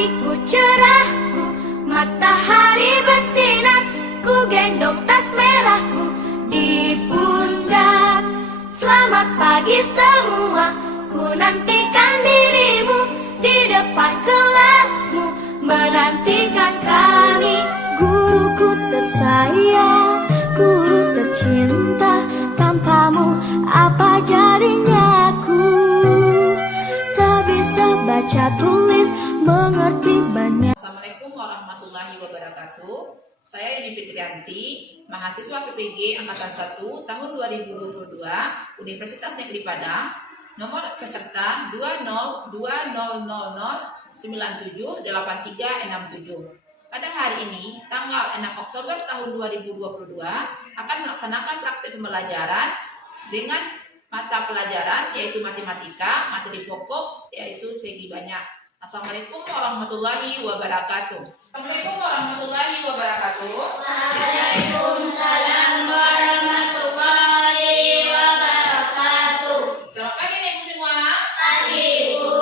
pagiku cerahku, matahari bersinar, ku gendong tas merahku di pundak. Selamat pagi semua, ku nantikan dirimu di depan kelasmu, menantikan kami. Guruku tersayang, guru tercinta, tanpamu apa jadinya aku? Tak bisa baca tulis, mengerti banyak. Assalamualaikum warahmatullahi wabarakatuh. Saya Yuni Fitrianti, mahasiswa PPG Angkatan 1 tahun 2022 Universitas Negeri Padang, nomor peserta 20000978367. Pada hari ini, tanggal 6 Oktober tahun 2022, akan melaksanakan praktik pembelajaran dengan mata pelajaran yaitu matematika, materi pokok yaitu segi banyak. Assalamualaikum warahmatullahi wabarakatuh. Assalamualaikum warahmatullahi wabarakatuh. Waalaikumsalam warahmatullahi wabarakatuh. Selamat pagi Ibu semua. Pagi Ibu.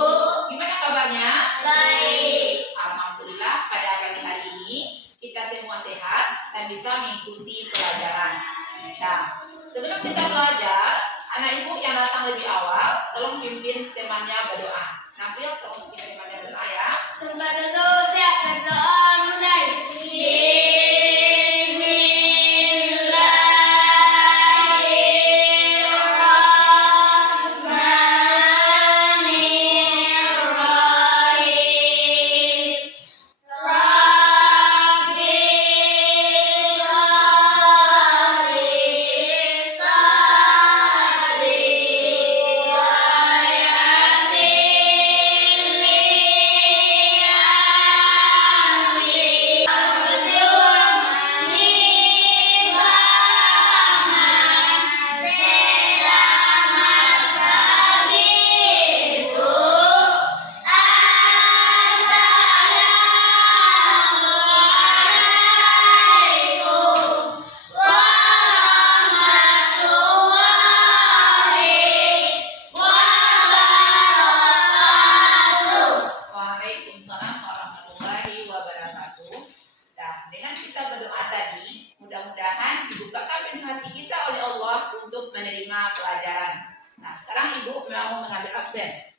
Gimana kabarnya? Baik. Alhamdulillah, pada pagi hari ini kita semua sehat dan bisa mengikuti pelajaran. Nah, sebelum kita belajar, anak ibu yang datang lebih awal, tolong pimpin temannya berdoa. Nafil, tolong pimpin temannya berdoa ya. Tempat dulu, siap berdoa mulai. Waalaikumsalam warahmatullahi wabarakatuh. Nah, dengan kita berdoa tadi, mudah-mudahan dibukakan pintu hati kita oleh Allah untuk menerima pelajaran. Nah, sekarang Ibu mau mengambil absen.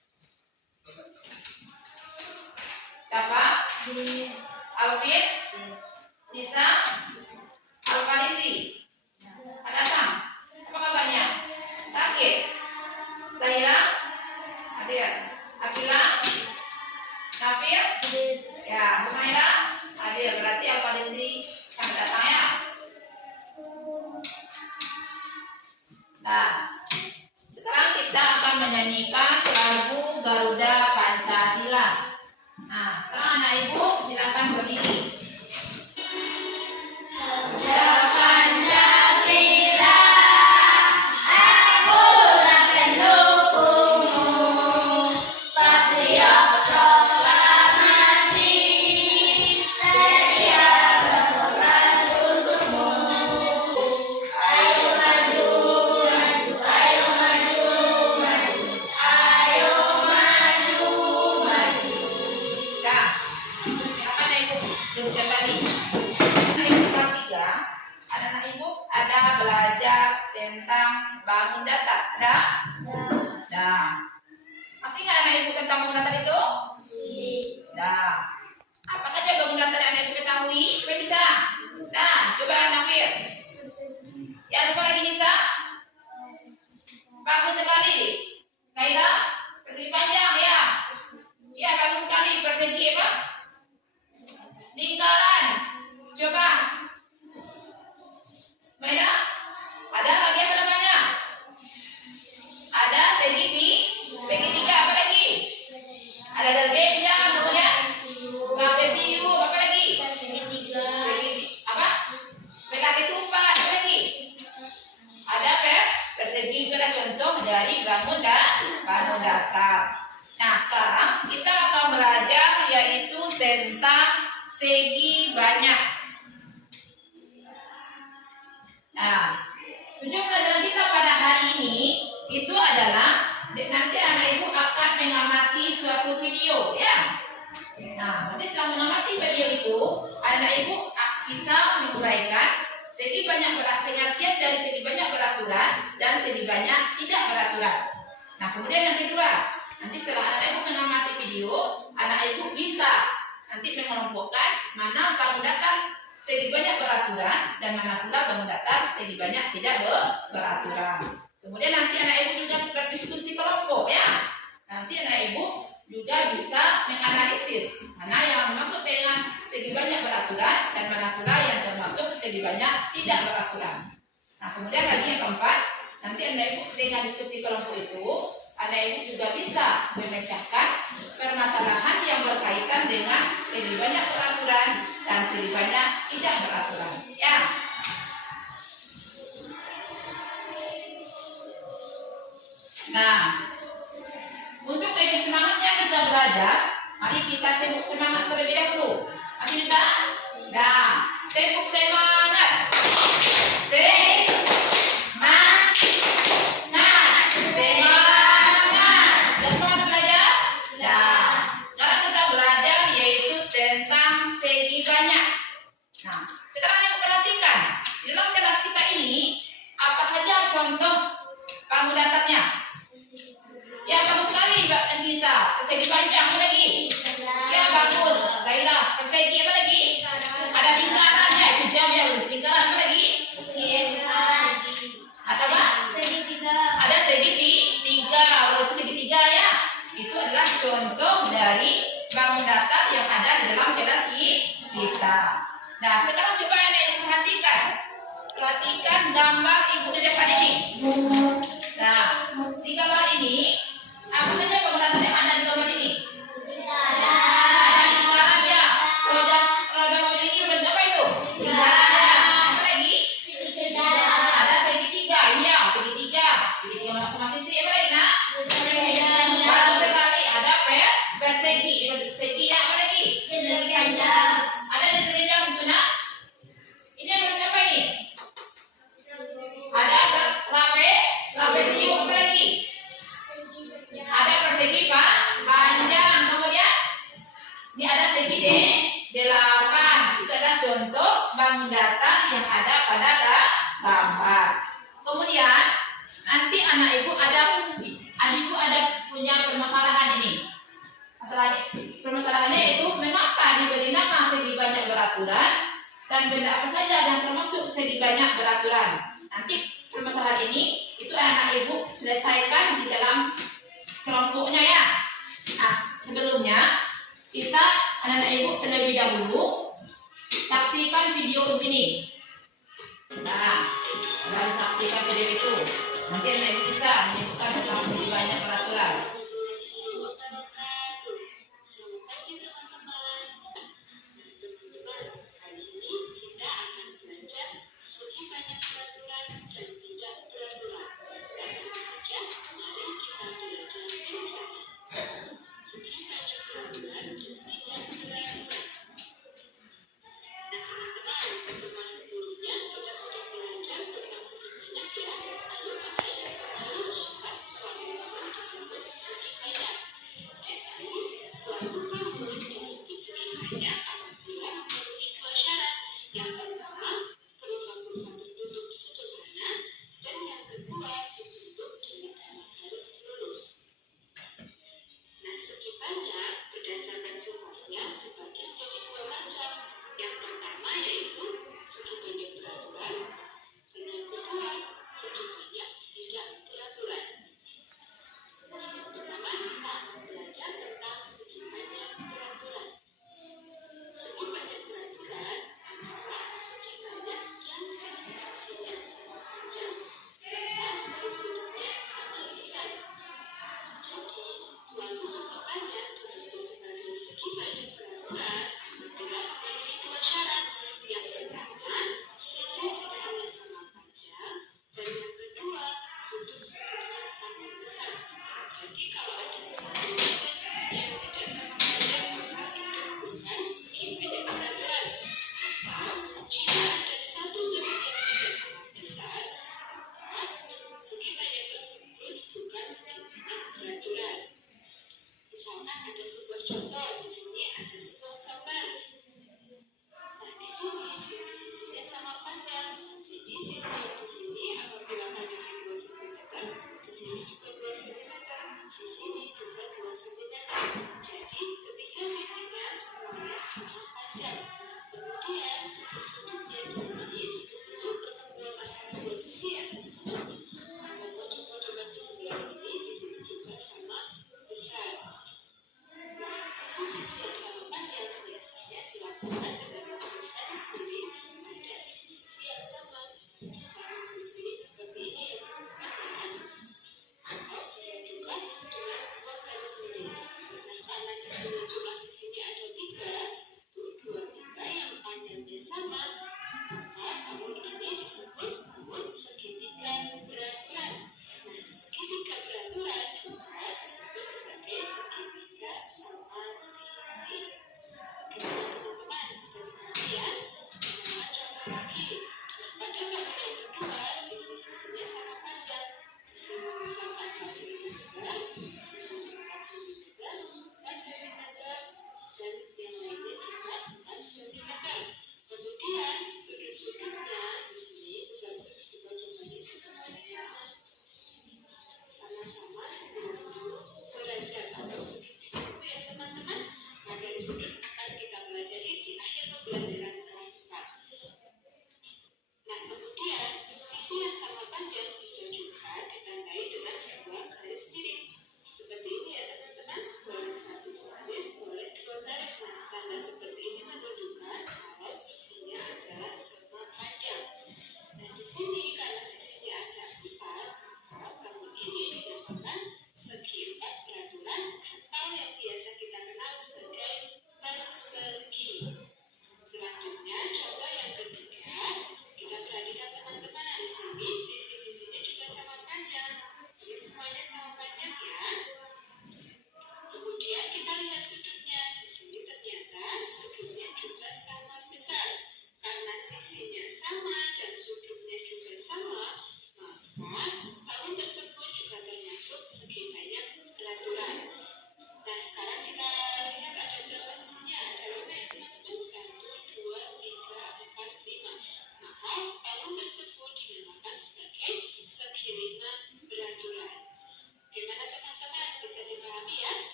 Dafa, Alvin, Nisa, Alfarizi, Adasam, apa kabarnya? Sakit? Zahira, Adil, Akila, Nafir, ya, Humaira, Adil, berarti Alfarizi yang datang ya. Nah, sekarang kita akan menyanyikan lagu Garuda Pancasila. Nah, sekarang anak ibu silakan berdiri. Nah, silakan anak ibu duduk kembali. Anak ibu kelas 3, anak ibu ada belajar tentang bangun data. Ada? Nah, masih nggak anak ibu tentang bangun data itu? Nah, apa saja bangun data yang anak ibu ketahui? Coba bisa. Nah, coba Nafir. Ya, coba lagi Nisa. Bagus sekali. Kaila, persegi panjang ya. Ya, bagus sekali. Persegi apa? Lingkaran. Coba. Maida, ada lagi apa namanya? Ada segitiga, apa lagi? Ada dalgenya, kemudian trapesium, apa lagi? Apa? Kaki tumpat, apa lagi? Ada persegi, itu adalah contoh dari bangun datar. Nah, sekarang kita akan belajar yaitu tentang segi banyak. Nah, tujuan pelajaran kita pada hari ini itu adalah nanti anak ibu akan mengamati suatu video ya. Nah, mana bangun datar segi banyak beraturan dan mana pula bangun datar segi banyak tidak beraturan. Kemudian nanti anak ibu juga berdiskusi kelompok ya. Nanti anak ibu juga bisa menganalisis mana yang masuk dengan segi banyak beraturan dan mana pula yang termasuk segi banyak tidak beraturan. Nah, kemudian lagi yang keempat, nanti anak ibu dengan diskusi kelompok itu, anak ibu juga bisa memecahkan permasalahan yang berkaitan dengan segi banyak beraturan dan segi banyak tidak beraturan. Ya. Nah, untuk lebih semangatnya kita belajar, mari kita tepuk semangat terlebih dahulu. Masih bisa? Nah, tepuk semangat. Semangat. Semangat. Dan semangat belajar? Nah, sekarang kita belajar yaitu tentang segi banyak. Nah, sekarang yang perhatikan di dalam kelas kita ini apa saja contoh bangun datarnya? Ya, bagus sekali Mbak Anissa. Persegi panjang apa lagi? Ya, bagus. Baiklah, persegi apa lagi? Ada lingkarannya, itu jam ya. Lingkaran apa lagi? Ada apa? Ada segi tiga. Kalau itu segitiga ya, itu adalah contoh dari bangun datar yang ada di dalam kelas kita. Nah, sekarang coba Anda ibu perhatikan. Perhatikan gambar ibu di depan ini. Nah, di gambar ini apa saja bangun datar yang ada di gambar ini? Ada lingkaran ya. Roda mobil ini bentuk apa itu? Lingkaran. Apa lagi? Ada segitiga. Ini ya, segitiga. Segitiga masing-masing sisi. Apa lagi nak? Bagus sekali. Ada persegi. Persegi ya. Apa lagi? Ada di segitiga itu nak. Ini bentuk apa ini? Ada trapesium. Apa lagi? Ada persegi panjang. Kemudian ini ada segi D8. Itu adalah contoh bangun datar yang ada pada gambar. Kemudian nanti anak ibu ada punya permasalahan ini. Permasalahannya itu mengapa diberi nama segi banyak beraturan dan benda apa saja yang termasuk segi banyak beraturan. Nanti permasalahan ini itu anak ibu selesaikan di dalam kelompoknya ya. Nah, sebelumnya kita anak-anak ibu terlebih dahulu saksikan video ini. Nah, mari saksikan video itu. Nanti anak ibu bisa menyebutkan tentang lebih banyak peraturan. Hari ini kita akan belajar segi banyak peraturan dan tidak beraturan. Langsung saja, mari kita belajar bersama. Segi banyak peraturan dan tidak beraturan. Nah, teman-teman, pertemuan sebelumnya kita sudah belajar tentang segi banyak ya. Ayo kita lihat kembali syarat suatu bangun disebut segi banyak. Jadi, suatu bangun disebut segi banyak apabila memenuhi dua syarat. Yang pertama, kurva-kurva tertutup sederhana, dan yang kedua terbentuk dari garis-garis lurus. Nah, segi banyak berdasarkan sifatnya dibagi menjadi dua macam. Yang pertama yaitu segi banyak beraturan, dan yang kedua segi banyak tidak beraturan. Nah, yang pertama kita akan belajar tentang segi banyak beraturan.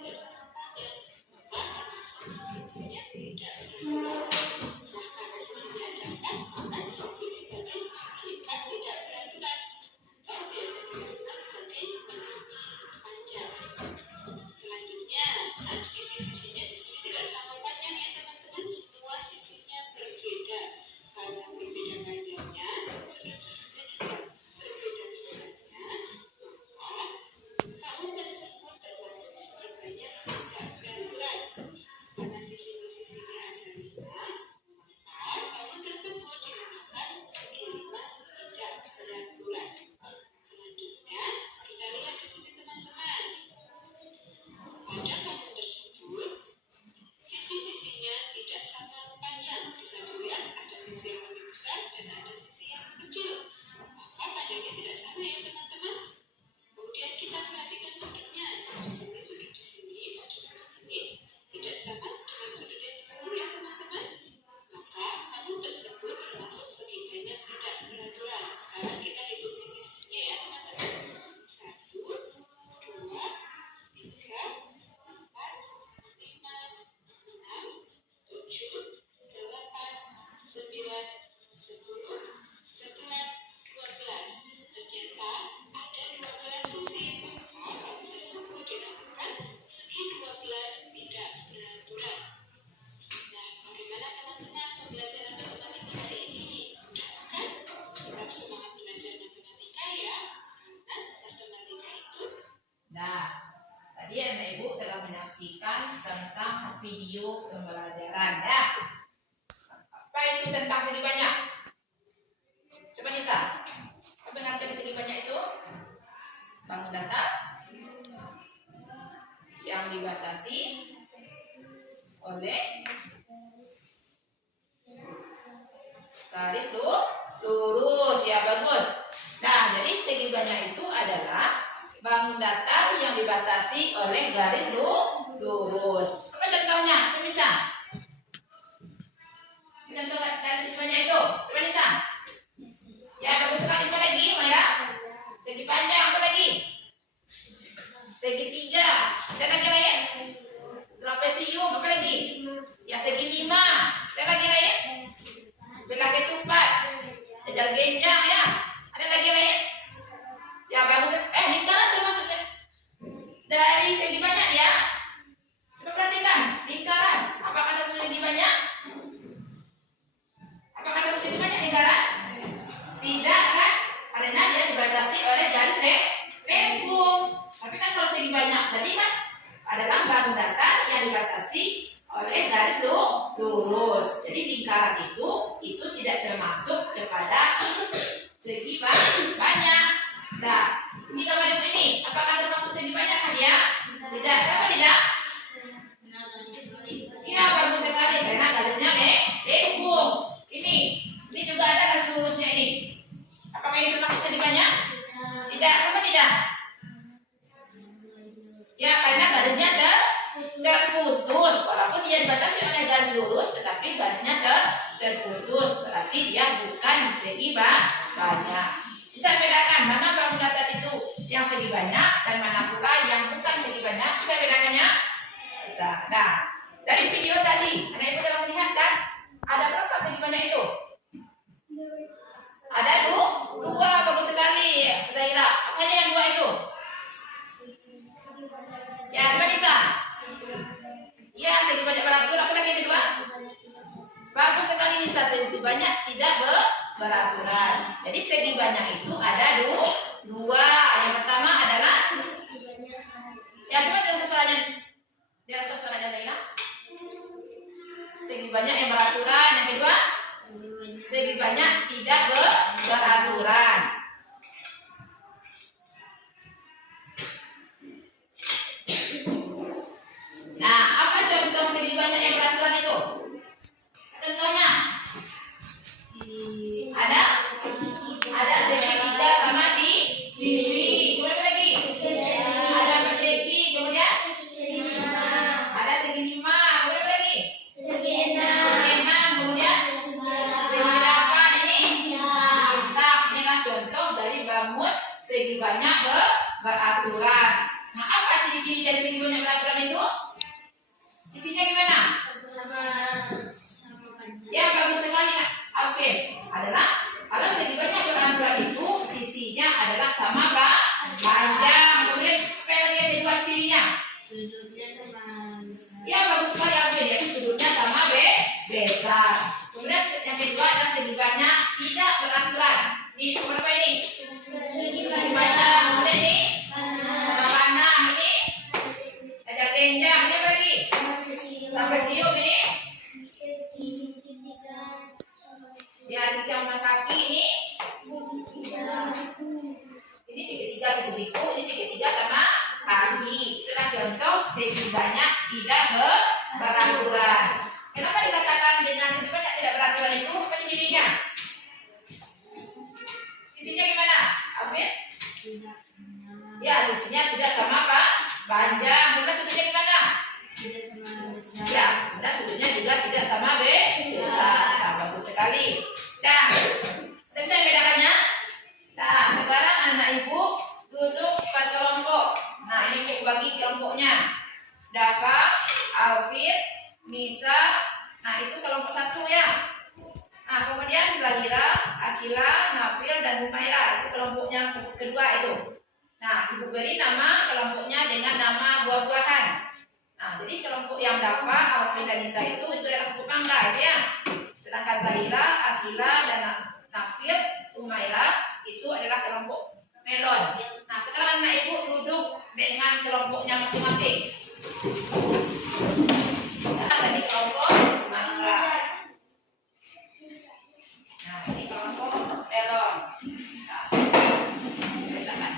tidak sama panjang, maka termasuk seginya tidak beraturan. Nah, karena sisinya ada 4, maka disebut sebagai segi 4 tidak beraturan atau biasa dikenal sebagai persegi panjang. Selanjutnya, sisi-sisinya di sini tidak sama panjang ya teman-teman, semua sisinya berbeda. Karena berbeda panjangnya, sudut-sudutnya juga berbeda besarnya, maka tahun tersebut termasuk segibanya tidak beraturan. Karena di sini sisinya ada 5, maka tahun tersebut dinamakan segi 5 tidak beraturan. Selanjutnya, kita lihat di sini teman-teman. Pada tahun tersebut, sisi-sisinya tidak sama panjang. Bisa dilihat ada sisi yang lebih besar dan ada sisi yang lebih kecil. Maka panjangnya tidak sama ya teman-teman. Kemudian kita perhatikan sudutnya. Di sini, sudut di sini, dan sudut di sini tidak sama dengan sudut yang di sini ya teman-teman. Maka tahun tersebut termasuk segiganya tidak beraturan. Sekarang kita hitung sisi-sisinya ya teman-teman. 1, 2, 3, 4, 5, 6, 7, 8, 9, 10, 11, 12. Ternyata ada 12 sisi, maka tahun tersebut dinamakan segi 12 tidak beraturan. Nah, bagaimana teman-teman pembelajaran matematika hari ini? Mudah kan? Tetap semangat belajar matematika ya. Karena matematika itu Nah, tadi anak ibu telah menyaksikan tentang video pembelajaran ya. Apa itu tentang segi banyak? Coba Nisa, apa yang arti segi banyak itu? Bangun data yang dibatasi oleh garis lurus ya, bagus. Nah, jadi segi banyak itu adalah bangun datar yang dibatasi oleh garis lurus. Apa contohnya? Bisa? Contoh dari segi banyak itu, coba Nisa. Ya, bagus sekali. Apa lagi, Maira? Segi panjang, apa lagi? Segi 3. Ada lagi lain? Trapesium, apa lagi? Ya, segi 5. Ada lagi lain? Belah ketupat. Jajar genjang ya. Ada lagi lain? Ya, bagus. Lingkaran termasuk dari segi banyak ya. Coba perhatikan lingkaran. Apakah termasuk segi banyak? Apakah termasuk segi banyak lingkaran? Tidak kan? Karena dia dibatasi oleh garis lengkung. Tapi kan kalau segi banyak tadi kan adalah bangun datar yang dibatasi oleh garis lurus. Jadi lingkaran itu tidak termasuk kepada segi banyak. Nah, ini gambar ibu ini, apakah termasuk segi banyak kan ya? Tidak, kenapa tidak? Iya, bagus sekali karena garisnya lengkung. Ini juga ada garis lurusnya ini. Apakah itu termasuk segi banyak? Tidak, kenapa tidak? Ya, karena garisnya terputus. Walaupun dia dibatasi oleh garis lurus, tetapi garisnya terputus. Berarti dia bukan segi banyak. Bisa bedakan mana bangun datar itu yang segi banyak dan mana pula yang bukan segi banyak? Bisa bedakannya? Bisa. Nah, dari video tadi, anak ibu telah melihat kan? Ada berapa segi banyak itu? Ada 2, bagus sekali. Zaira, hanya yang 2 itu? Ya, coba Nisa. Ya, segi banyak beraturan. Apa lagi yang kedua? Bagus sekali Nisa, segi banyak tidak beraturan. Jadi segi banyak itu ada 2. Yang pertama adalah ya, coba jelaskan suaranya. Jelaskan suaranya Zaira. Segi banyak yang beraturan. Yang kedua, segi banyak tidak beraturan. Nah, apa contoh segi banyak yang beraturan itu? Contohnya ada segi 3 sama sisi. Kemudian apa lagi? Ada persegi. Kemudian ada segi 5. Kemudian apa lagi? Segi 6. Segi 6. bagi. Itulah contoh segi banyak tidak beraturan. Kenapa dikatakan dengan segi banyak tidak beraturan itu? Apa cirinya? Sisinya gimana? Alvin? Ya, sisinya tidak sama apa? Panjang. Kemudian sudutnya gimana? Ya, kemudian sudutnya juga tidak sama besar. Nah, bagus sekali. Nah, bisa bedakannya? Nah, sekarang anak ibu duduk per kelompok. Nah, ini ibu bagi kelompoknya. Dafa, Alfir, Nisa. Nah, itu kelompok satu ya. Nah, kemudian Zahira, Akila, Nafil, dan Humaira. Itu kelompoknya kedua itu. Nah, ibu beri nama kelompoknya dengan nama buah-buahan. Nah, jadi kelompok yang Dafa, Alfir, dan Nisa itu adalah kelompok mangga ya. Sedangkan Zahira, Akila, dan Nafil, Humaira itu adalah kelompok melon. Nah, sekarang anak ibu duduk dengan kelompoknya masing-masing. Nah, ini kelompok mangga. Nah, ini kelompok melon. Nah, bedakan.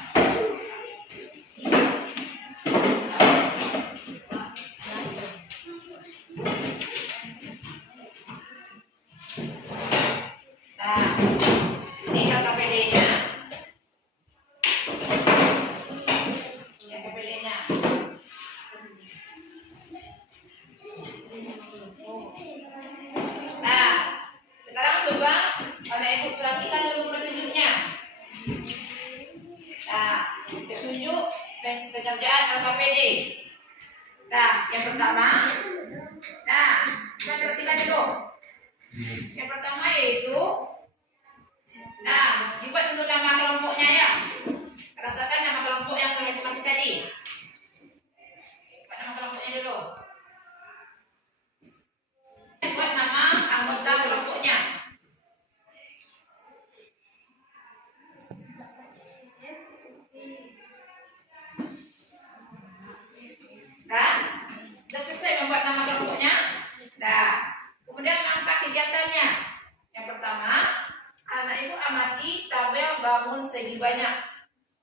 Nah, ini KKPD-nya. KKPD-nya. Nah, sekarang coba anak ibu perhatikan dulu petunjuknya. Nah, petunjuk pekerjaan LKPD. Nah, yang pertama, nah, kita perhatikan itu. Yang pertama yaitu, nah, dibuat dulu nama kelompoknya ya. Rasakan nama kelompok yang telah dikasih tadi. Buat nama kelompoknya dulu. Buat nama anggota kelompoknya. Nah, sudah selesai membuat nama kelompoknya. Nah, kemudian langkah kegiatannya. Yang pertama, anak ibu amati tabel bangun segi banyak.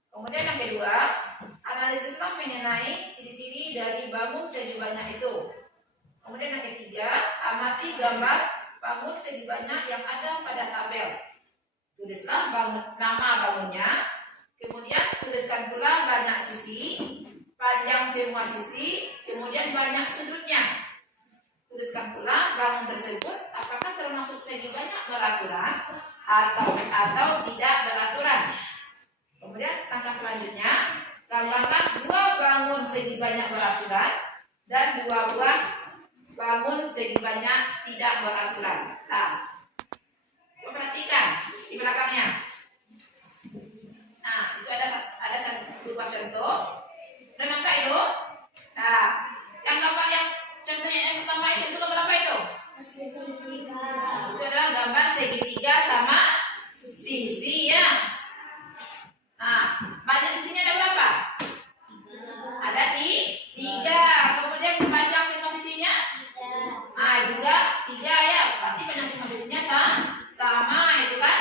Kemudian yang kedua, analisislah mengenai ciri-ciri dari bangun segi banyak itu. Kemudian yang ketiga, amati gambar bangun segi banyak yang ada pada tabel. Tulislah nama bangunnya. Kemudian tuliskan pula banyak sisi, panjang semua sisi, kemudian banyak sudutnya. Tuliskan pula bangun tersebut apakah termasuk segi banyak beraturan atau tidak beraturan. Kemudian langkah selanjutnya, gambarlah 2 bangun segi banyak beraturan dan 2 buah bangun segi banyak tidak beraturan. Nah, perhatikan di belakangnya. Nah, itu ada satu buah contoh. Dan apa itu? Nah, yang gambar yang contohnya yang pertama itu gambar apa itu? Itu adalah gambar segitiga sama sisi ya. Nah, banyak sisinya ada berapa? Ada 3. Kemudian panjang semua sisinya? Nah, juga 3 ya. Berarti panjang semua sisinya sama itu kan?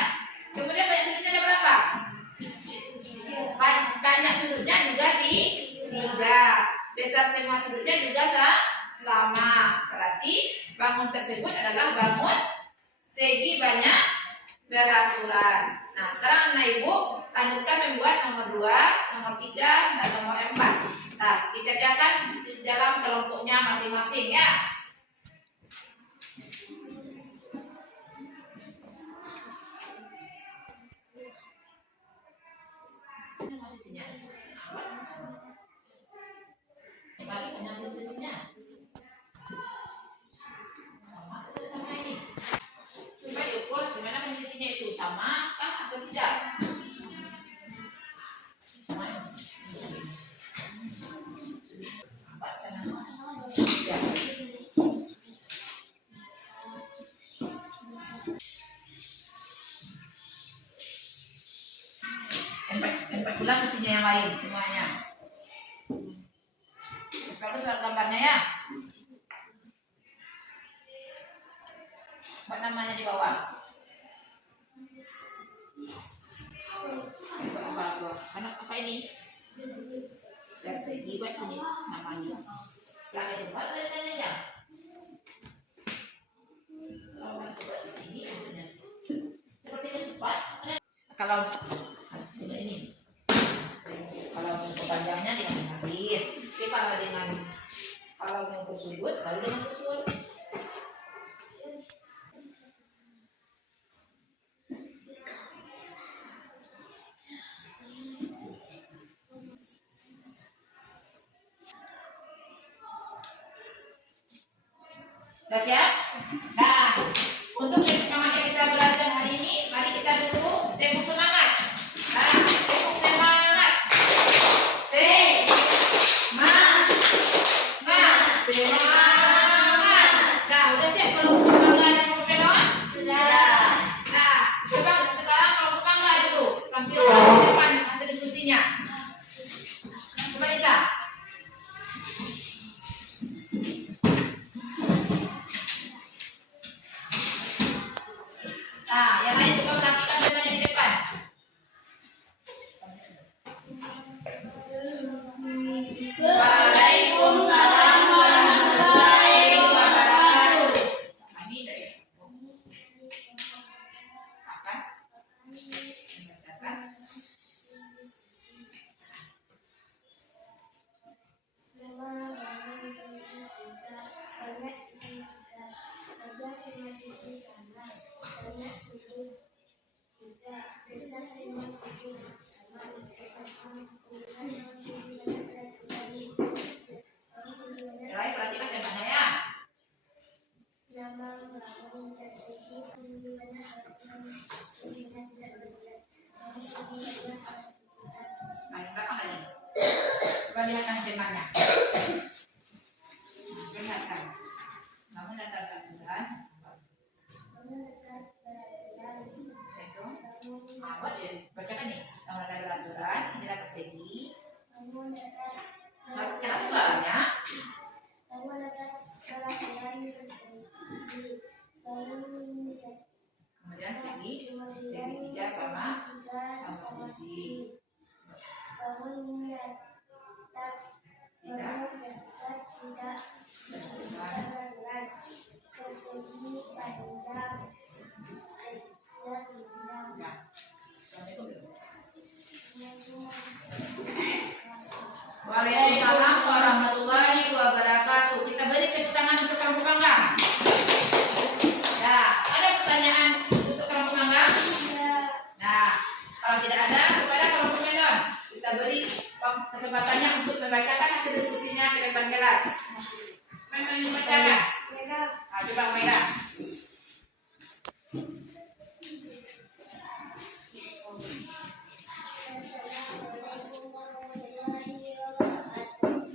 Kemudian banyak sudutnya ada berapa? Banyak sudutnya juga 3. Besar semua sudutnya juga sama. Berarti bangun tersebut adalah bangun segi banyak beraturan. Nah, sekarang anak ibu lanjutkan membuat nomor 2, nomor 3, dan nomor 4. Nah, dikerjakan di dalam kelompoknya masing-masing ya. Sama ini. Coba diukur gimana posisinya itu, sama kah atau tidak? Empat pula sisinya yang lain semuanya. Terus bagus gambarnya ya. Buat namanya di bawah. Anak apa ini? Persegi buat sini namanya. Pelanggan tempat ada namanya. Kalau ini, kalau kepanjangnya dengan habis, tapi kalau yang bersudut baru dengan kusut. Sudah siap? Nah, untuk yang semangatnya kita belajar hari ini, mari kita dulu tepuk semangat. Nah, tepuk semangat. Semangat. Semangat. Nah, udah siap kalau bangga dan kelompok penon? Sudah. Nah, coba sekarang kelompok bangga dulu. Tampilkan di depan hasil diskusinya. Coba Isa. Nah, yang lain coba perhatikan teman di depan. Waalaikumsalam warahmatullahi wabarakatuh. Ini dari apa? Yang lain perhatikan temannya ya. Nah, yang belakang lagi. Coba lihatkan temannya. Lihatkan. Bangun datar beraturan. Itu. Buat dia bacakan nih. Bangun datar beraturan. Inilah persegi. Sekarang suaranya. Kemudian segi tiga sama sisi. Waalaikumsalam warahmatullahi wabarakatuh. Kita beri tepuk tangan untuk kelompok bangga. Ya, ada pertanyaan untuk kelompok bangga? Nah, kalau tidak ada kepada kelompok penon, kita beri kesempatannya untuk membacakan hasil diskusinya ke depan kelas. Memang membacakan. Nah, coba Maida.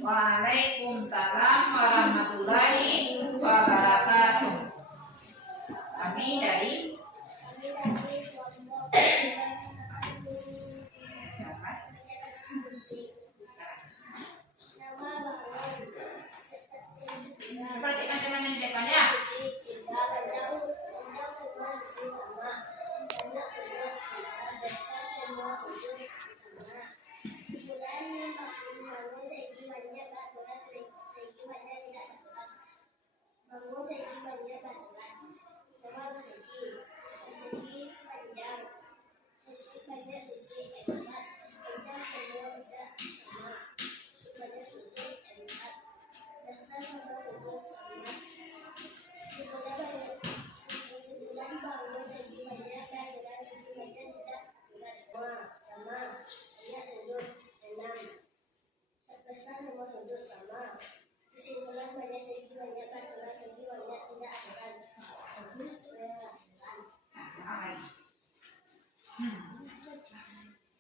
Waalaikumsalam warahmatullahi wabarakatuh. Kami dari perhatikan temannya di depan ya.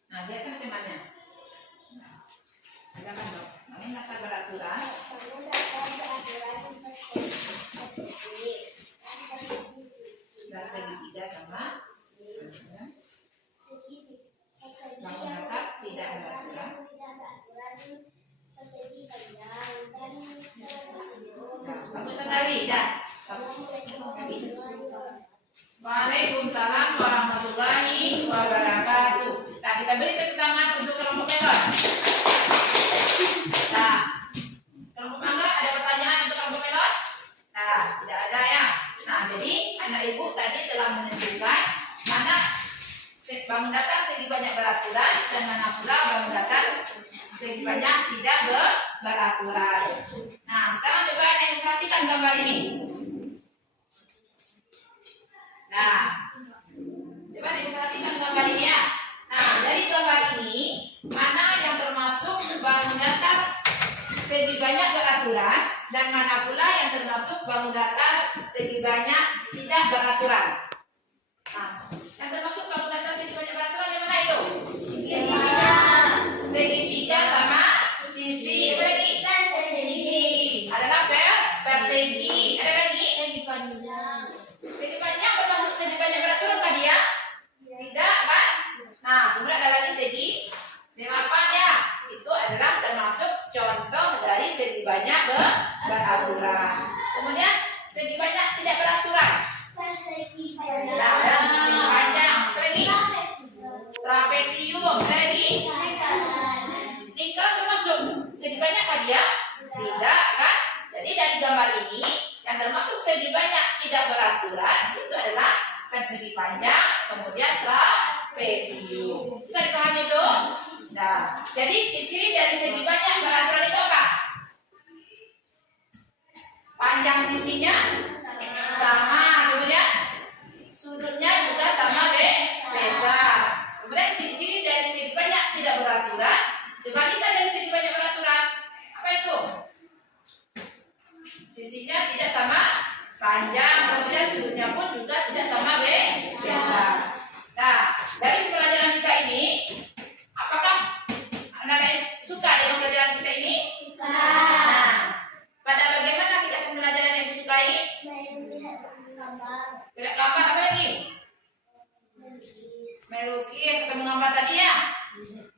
Nah, lihatkan temannya. Ada kan dong? Ini kata beraturan. Dan segitiga sama. Bangun atap tidak beraturan. Bagus sekali, dah. Waalaikumsalam warahmatullahi wabarakatuh. Nah, kita beri tepuk tangan untuk kelompok penon. beraturan. Nah, sekarang coba perhatikan gambar ini. Nah, coba diperhatikan gambar ini ya. Nah, dari gambar ini, mana yang termasuk bangun datar segi banyak beraturan dan mana pula yang termasuk bangun datar segi banyak tidak beraturan? Nah, yang termasuk bangun datar segi banyak beraturan yang mana itu? Segitiga sama sisi apa lagi? Persegi. Adalah persegi. Ada lagi? Segi panjang. Segi banyak termasuk segi banyak beraturan kan dia? Tidak kan? Nah, kemudian ada lagi segi delapan ya. Itu adalah termasuk contoh dari segi banyak beraturan. Kemudian segi banyak tidak beraturan. Persegi Nah, ada segi panjang. Apa lagi? Trapesium. Ada lagi? Lingkaran termasuk segi banyak kan dia? Tidak kan? Jadi dari gambar ini yang termasuk segi banyak tidak beraturan itu adalah persegi panjang, kemudian trapesium. Bisa dipahami itu? Nah, jadi ciri dari segi banyak beraturan itu apa? Panjang sisinya sama, kemudian sudutnya juga sama besar. Kemudian ciri dari segi banyak tidak beraturan, coba kita dari segi banyak beraturan. Apa itu? Sisinya tidak sama panjang, kemudian sudutnya pun juga tidak sama besar. Nah, dari pelajaran kita ini, apakah anak-anak suka dengan pelajaran kita ini? Nah, pada bagaimana kita akan pelajaran yang disukai? Lihat gambar apa lagi? Melukis atau menggambar tadi ya?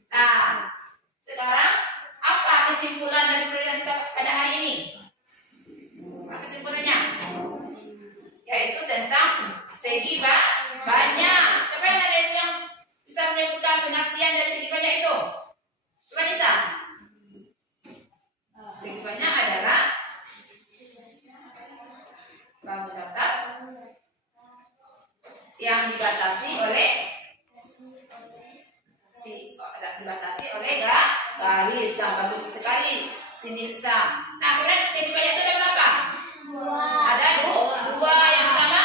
Nah, sekarang apa kesimpulan dari pelajaran kita pada hari ini? Apa kesimpulannya? Yaitu tentang segi banyak. Siapa yang ada yang bisa menyebutkan pengertian dari segi banyak itu? Coba Nisa. Segi banyak adalah bangun datar yang dibatasi oleh garis. Nah, bagus sekali. Sini Nisa. Nah, kemudian segi banyak itu ada berapa? Ada dua. Yang pertama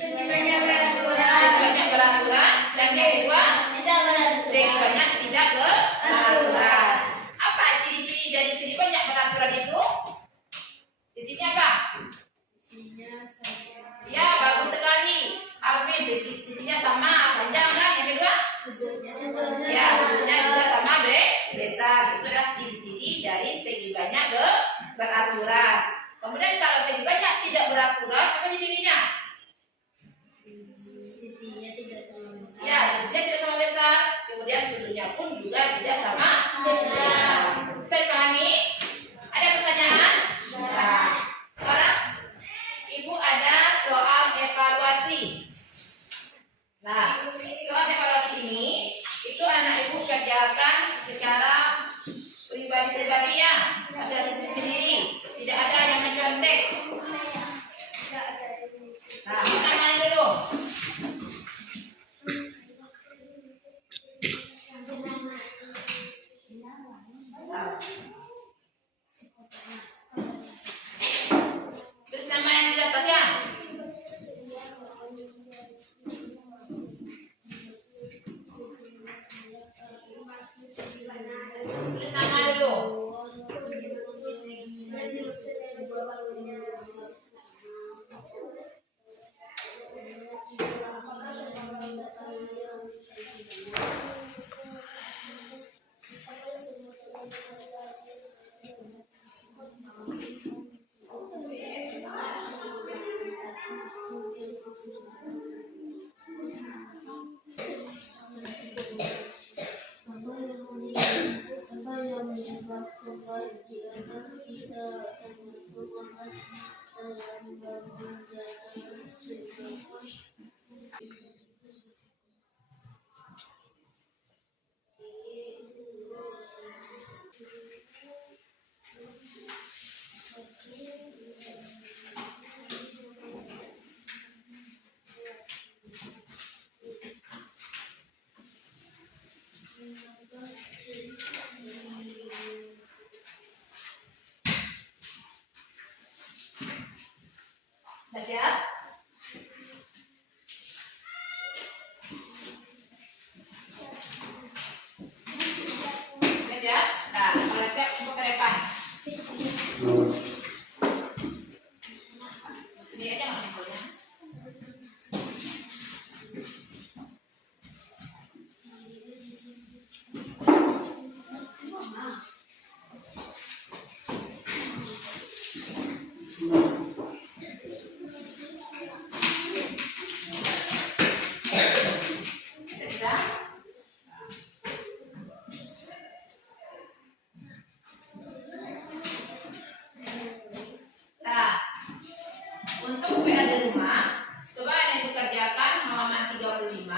Segi banyak beraturan. segi banyak beraturan, dan yang kedua Tidak beraturan. segi banyak tidak beraturan. Apa ciri-ciri dari segi banyak beraturan itu? Di sini apa? Ya, bagus sekali. Alvin, sisinya sama, panjang kan? Yang kedua? Ya, sudutnya juga sama besar. Itu adalah ciri-ciri dari segi banyak beraturan. Kemudian kalau segi banyak tidak beraturan, apa cirinya? Sisinya tidak sama besar. Ya, sisinya tidak sama besar. Kemudian sudutnya pun juga tidak sama besar. Bisa dipahami? Ada pertanyaan? Nah, sekarang Ibu ada soal evaluasi. Nah, soal evaluasi ini itu anak Ibu kerjakan secara pribadi-pribadi ya, ada sendiri, tidak ada yang mencontek. Nah, kita main dulu. Terus nama yang di atas ya. Terus nama dulu. Udah siap? Udah siap? Nah, kalau siap untuk ke depan. Sini aja nggak mikulnya. Bisa? Nah, untuk PA di rumah, coba yang ibu kerjakan halaman 35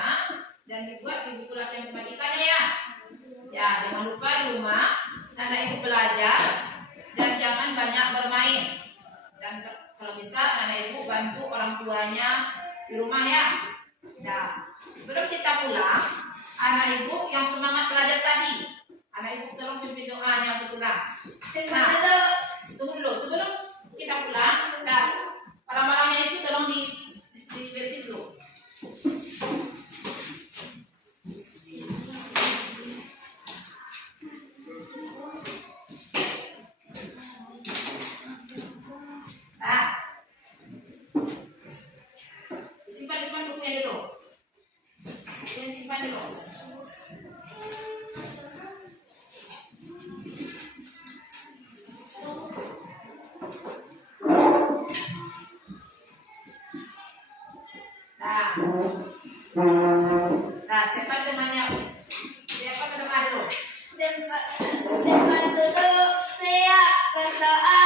dan dibuat di buku latihan kebajikannya ya. Ya, jangan lupa di rumah anak ibu belajar dan jangan banyak bermain. Dan kalau bisa anak ibu bantu orang tuanya di rumah ya. Nah, sebelum kita pulang, anak ibu yang semangat belajar tadi, anak ibu tolong pimpin doanya untuk pulang. Nah, tunggu dulu sebelum kita pulang. Dan barang-barangnya itu tolong diberesin dulu. Nah, simpan bukunya dulu. Simpan dulu. Nah, siapa temannya? Siapa berdoa dulu? Tempat duduk siap berdoa.